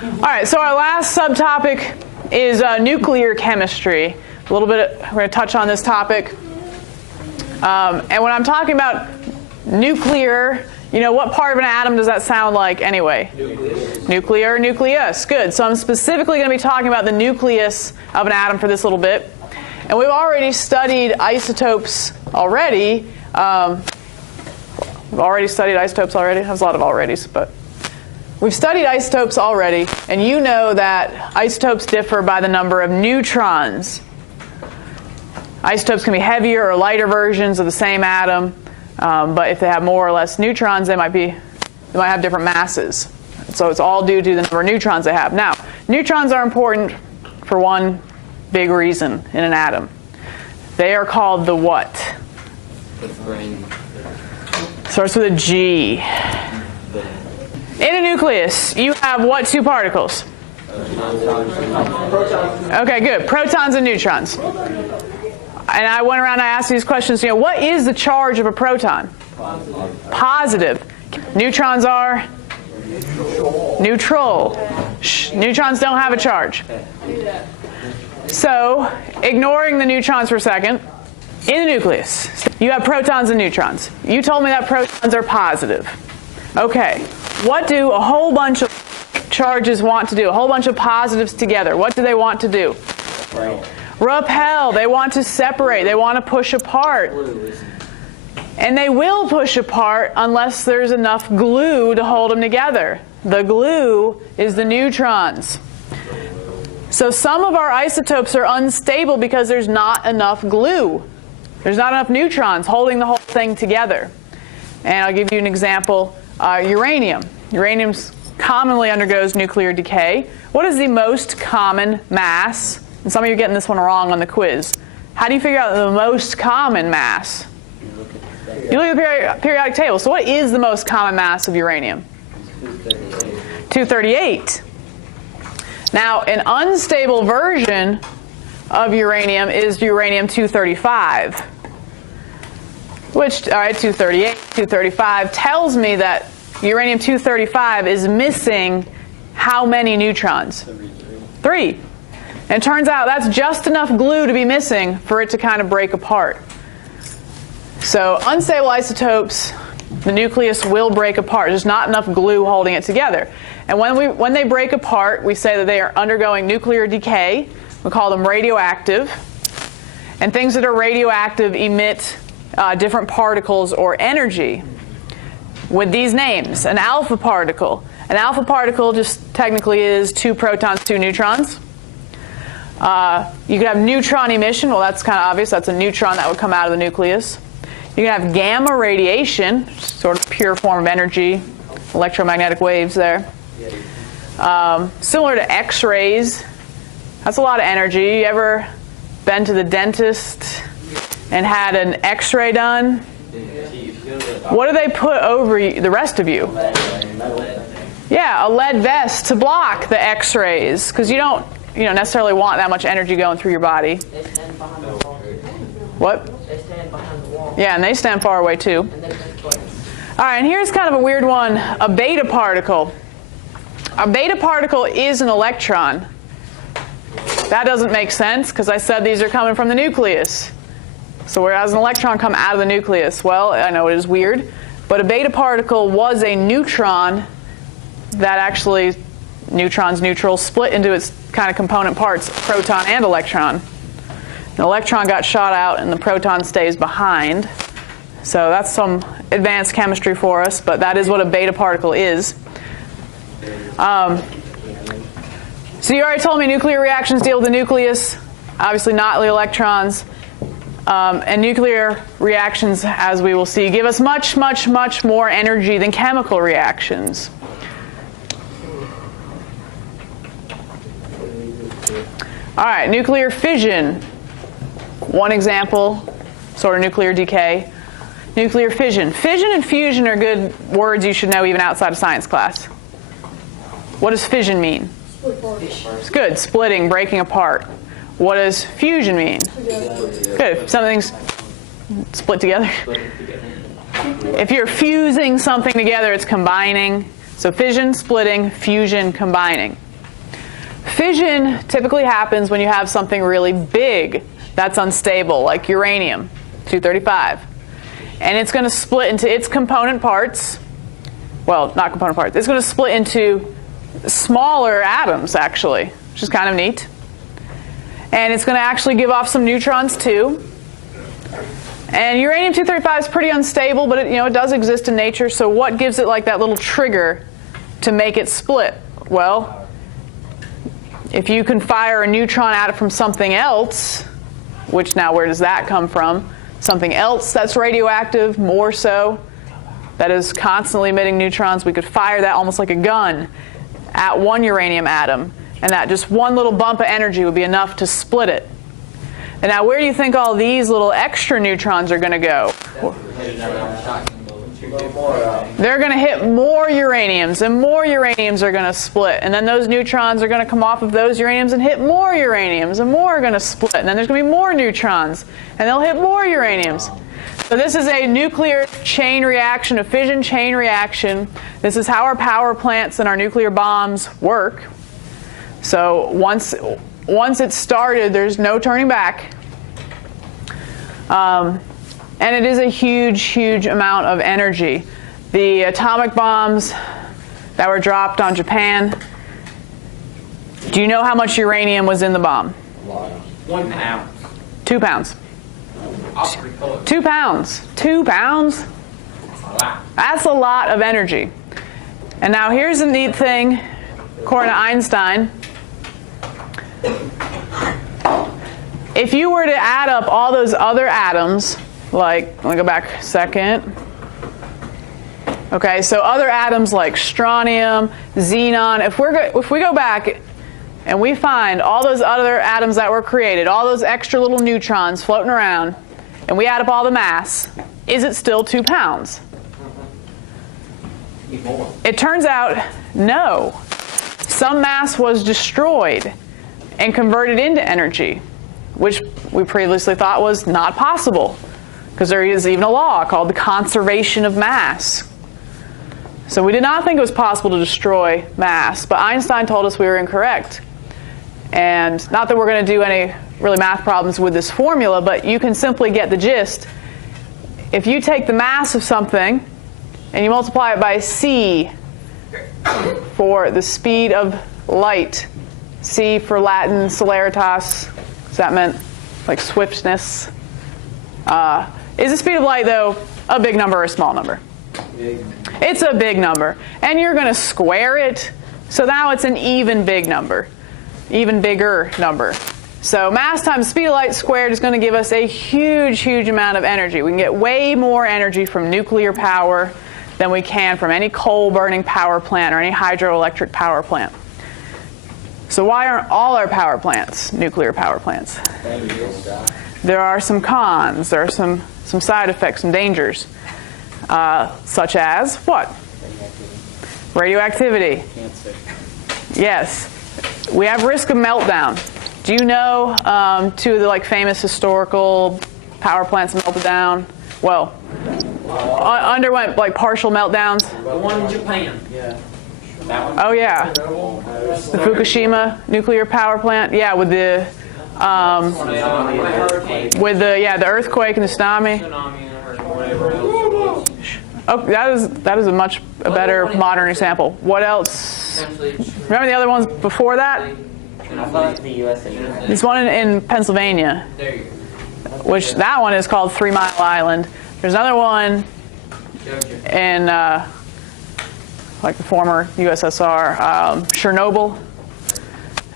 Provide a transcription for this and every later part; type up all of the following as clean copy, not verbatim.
All right, so our last subtopic is nuclear chemistry. A little bit, we're going to touch on this topic. And when I'm talking about nuclear, you know, what part of an atom does that sound like anyway? Nucleus. Nuclear, nucleus. Good. So I'm specifically going to be talking about the nucleus of an atom for this little bit. And we've already studied isotopes already. We've already studied isotopes already. There's a lot of alreadys, but we've studied isotopes already. And you know that isotopes differ by the number of neutrons. Isotopes can be heavier or lighter versions of the same atom. But if they have more or less neutrons, they might have different masses. So it's all due to the number of neutrons they have. Now, neutrons are important for one big reason in an atom. They are called the what? The brain. Starts with a G. In a nucleus, you have what two particles? Okay, good. Protons and neutrons. And I went around and I asked these questions, you know, what is the charge of a proton? Positive. Neutrons are? Neutral. Neutrons don't have a charge. So, ignoring the neutrons for a second, in the nucleus, you have protons and neutrons. You told me that protons are positive. Okay, what do a whole bunch of charges want to do? A whole bunch of positives together. What do they want to do? Repel. They want to separate. They want to push apart. And they will push apart unless there's enough glue to hold them together. The glue is the neutrons. So some of our isotopes are unstable because there's not enough glue. There's not enough neutrons holding the whole thing together. And I'll give you an example. Uranium. Uranium commonly undergoes nuclear decay. What is the most common mass? And some of you are getting this one wrong on the quiz. How do you figure out the most common mass? You look at the periodic table. So what is the most common mass of uranium? 238. Now, an unstable version of uranium is uranium-235. Which, all right, 238, 235 tells me that uranium-235 is missing how many neutrons? 3. And it turns out that's just enough glue to be missing for it to kind of break apart. So unstable isotopes, the nucleus will break apart. There's not enough glue holding it together. And when they break apart, we say that they are undergoing nuclear decay. We call them radioactive. And things that are radioactive emit different particles or energy with these names. An alpha particle. An alpha particle just technically is 2 protons, 2 neutrons. You could have neutron emission. Well, that's kind of obvious. That's a neutron that would come out of the nucleus. You can have gamma radiation, sort of pure form of energy, electromagnetic waves there. Similar to X-rays. That's a lot of energy. You ever been to the dentist and had an X-ray done? What do they put over the rest of you? Yeah, a lead vest to block the X-rays, because you don't necessarily want that much energy going through your body. They stand behind the wall. What? They stand behind the wall. Yeah, and they stand far away too. And they push buttons. All right, and here's kind of a weird one, a beta particle. A beta particle is an electron. That doesn't make sense because I said these are coming from the nucleus. So where does an electron come out of the nucleus? Well, I know it is weird, but a beta particle was a neutron that actually, neutrons, neutrals, split into its kind of component parts, proton and electron. An electron got shot out and the proton stays behind. So that's some advanced chemistry for us, but that is what a beta particle is. So you already told me nuclear reactions deal with the nucleus, obviously not the electrons. And nuclear reactions, as we will see, give us much, much, much more energy than chemical reactions. All right, nuclear fission. One example, sort of nuclear decay. Nuclear fission. Fission and fusion are good words you should know even outside of science class. What does fission mean? It's good. Splitting, breaking apart. What does fusion mean? Good. Something's split together. If you're fusing something together, it's combining. So fission, splitting, fusion, combining. Fission typically happens when you have something really big that's unstable, like uranium-235. And it's going to split into its component parts. Well, not component parts. It's going to split into smaller atoms, actually, which is kind of neat. And it's going to actually give off some neutrons, too. And uranium-235 is pretty unstable, but it does exist in nature. So what gives it like that little trigger to make it split? Well, if you can fire a neutron at it from something else, which now where does that come from? Something else that's radioactive, more so, that is constantly emitting neutrons. We could fire that almost like a gun at one uranium atom, and that just one little bump of energy would be enough to split it. And now where do you think all these little extra neutrons are going to go? They're going to hit more uraniums, and more uraniums are going to split. And then those neutrons are going to come off of those uraniums and hit more uraniums, and more are going to split. And then there's going to be more neutrons, and they'll hit more uraniums. So this is a nuclear chain reaction, a fission chain reaction. This is how our power plants and our nuclear bombs work. So once it's started, there's no turning back. And it is a huge, huge amount of energy. The atomic bombs that were dropped on Japan, do you know how much uranium was in the bomb? 1 pound. 2 pounds. 2 pounds. 2 pounds? That's a lot of energy. And now here's a neat thing, according to Einstein. If you were to add up all those other atoms, like, let me go back a second. Okay, so other atoms like strontium, xenon, if we go back and we find all those other atoms that were created, all those extra little neutrons floating around, and we add up all the mass, is it still 2 pounds? It turns out, no. Some mass was destroyed and converted into energy, which we previously thought was not possible, because there is even a law called the conservation of mass. So we did not think it was possible to destroy mass, but Einstein told us we were incorrect. And not that we're going to do any really math problems with this formula, but you can simply get the gist. If you take the mass of something and you multiply it by c for the speed of light, c for Latin celeritas, does that meant like swiftness? Is the speed of light, though, a big number or a small number? Big. It's a big number. And you're going to square it, so now it's an even big number, even bigger number. So mass times speed of light squared is going to give us a huge, huge amount of energy. We can get way more energy from nuclear power than we can from any coal-burning power plant or any hydroelectric power plant. So why aren't all our power plants nuclear power plants? There are some cons. There are some side effects, some dangers, such as what? Radioactivity. Cancer. Yes. We have risk of meltdown. Do you know 2 of the famous historical power plants melted down? Well, underwent partial meltdowns. The one in Japan. Yeah. That one? Oh yeah. The Fukushima nuclear power plant. Yeah, with the the earthquake and the tsunami. Oh, that is a much better modern example. What else? Remember the other ones before that? I thought the U.S. There's one in Pennsylvania, which that one is called 3 Mile Island. There's another one in the former USSR, Chernobyl.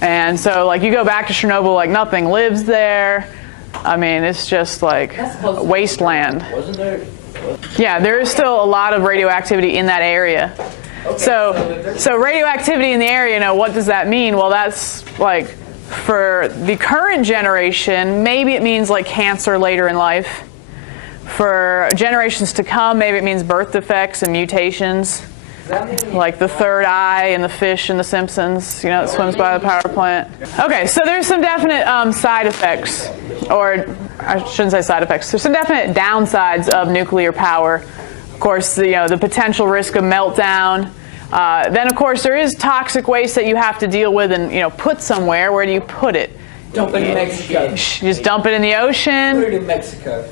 And so you go back to Chernobyl, nothing lives there. I mean, it's just a wasteland. Wasn't there? Yeah, there is still a lot of radioactivity in that area. Okay, so radioactivity in the area, what does that mean? Well, that's for the current generation, maybe it means cancer later in life. For generations to come, maybe it means birth defects and mutations, like the third eye in the fish in The Simpsons, that swims by the power plant. Okay, so there's some definite side effects, or I shouldn't say side effects. There's some definite downsides of nuclear power. Of course, the potential risk of meltdown. Then, of course, there is toxic waste that you have to deal with and put somewhere. Where do you put it? Dump it in Mexico. You just dump it in the Put ocean. it in Mexico.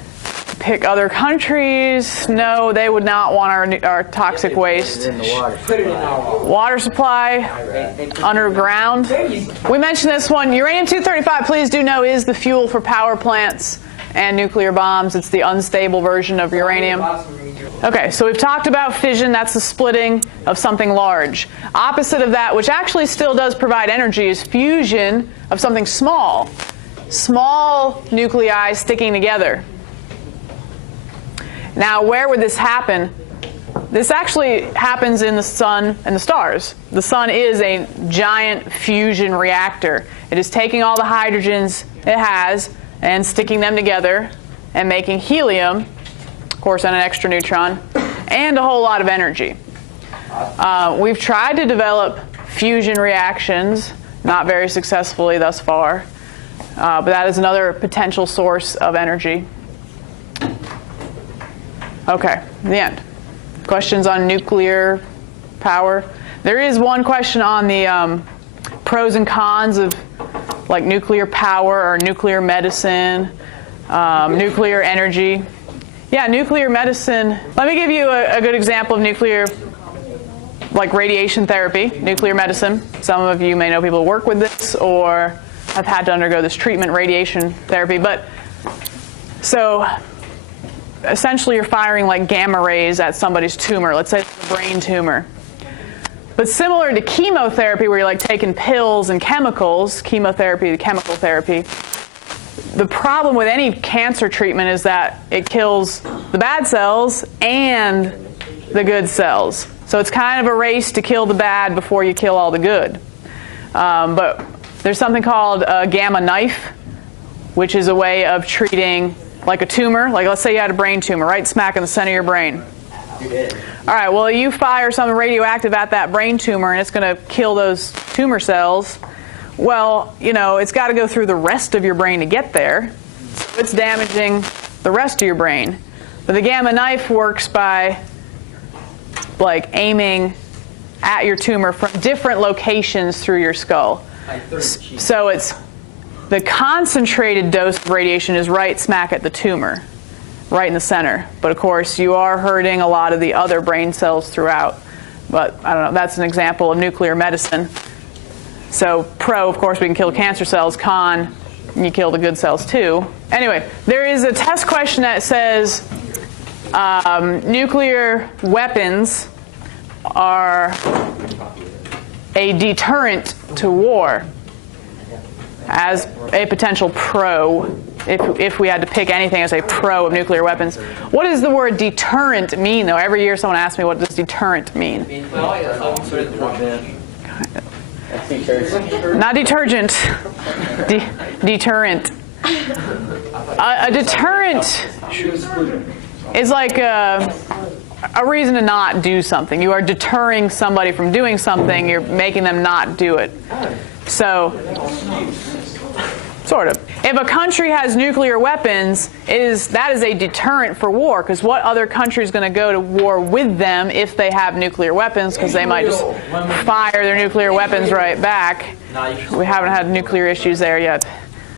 Pick other countries. No, they would not want our toxic waste. In the water. Put it in our Water supply, underground. We mentioned this one. Uranium-235, please do know, is the fuel for power plants and nuclear bombs. It's the unstable version of uranium. Okay, so we've talked about fission. That's the splitting of something large. Opposite of that, which actually still does provide energy, is fusion of something small. Small nuclei sticking together. Now, where would this happen? This actually happens in the sun and the stars. The sun is a giant fusion reactor. It is taking all the hydrogens it has and sticking them together and making helium, of course, and an extra neutron, and a whole lot of energy. We've tried to develop fusion reactions, not very successfully thus far, but that is another potential source of energy. Okay, the end. Questions on nuclear power? There is one question on the pros and cons of like nuclear power or nuclear medicine, nuclear energy. Yeah, nuclear medicine. Let me give you a good example of nuclear, like radiation therapy, nuclear medicine. Some of you may know people who work with this or have had to undergo this treatment, radiation therapy. But so essentially you're firing like gamma rays at somebody's tumor. Let's say it's a brain tumor. But similar to chemotherapy, where you're like taking pills and chemicals, chemotherapy, chemical therapy, the problem with any cancer treatment is that it kills the bad cells and the good cells. So it's kind of a race to kill the bad before you kill all the good. But there's something called a gamma knife, which is a way of treating like a tumor. Like let's say you had a brain tumor right smack in the center of your brain. All right, well, you fire something radioactive at that brain tumor and it's going to kill those tumor cells. Well, it's got to go through the rest of your brain to get there. So it's damaging the rest of your brain. But the gamma knife works by like aiming at your tumor from different locations through your skull. So it's the concentrated dose of radiation is right smack at the tumor, right in the center. But of course, you are hurting a lot of the other brain cells throughout. But I don't know, that's an example of nuclear medicine. So pro, of course, we can kill cancer cells. Con, you kill the good cells too. Anyway, there is a test question that says nuclear weapons are a deterrent to war as a potential pro, if we had to pick anything as a pro of nuclear weapons. What does the word deterrent mean, though? Every year someone asks me, what does deterrent mean? Not detergent. Deterrent. A deterrent is like a reason to not do something. You are deterring somebody from doing something. You're making them not do it. So, sort of. If a country has nuclear weapons, that is a deterrent for war, because what other country is going to go to war with them if they have nuclear weapons, because they might just fire their nuclear weapons right back. We haven't had nuclear issues there yet.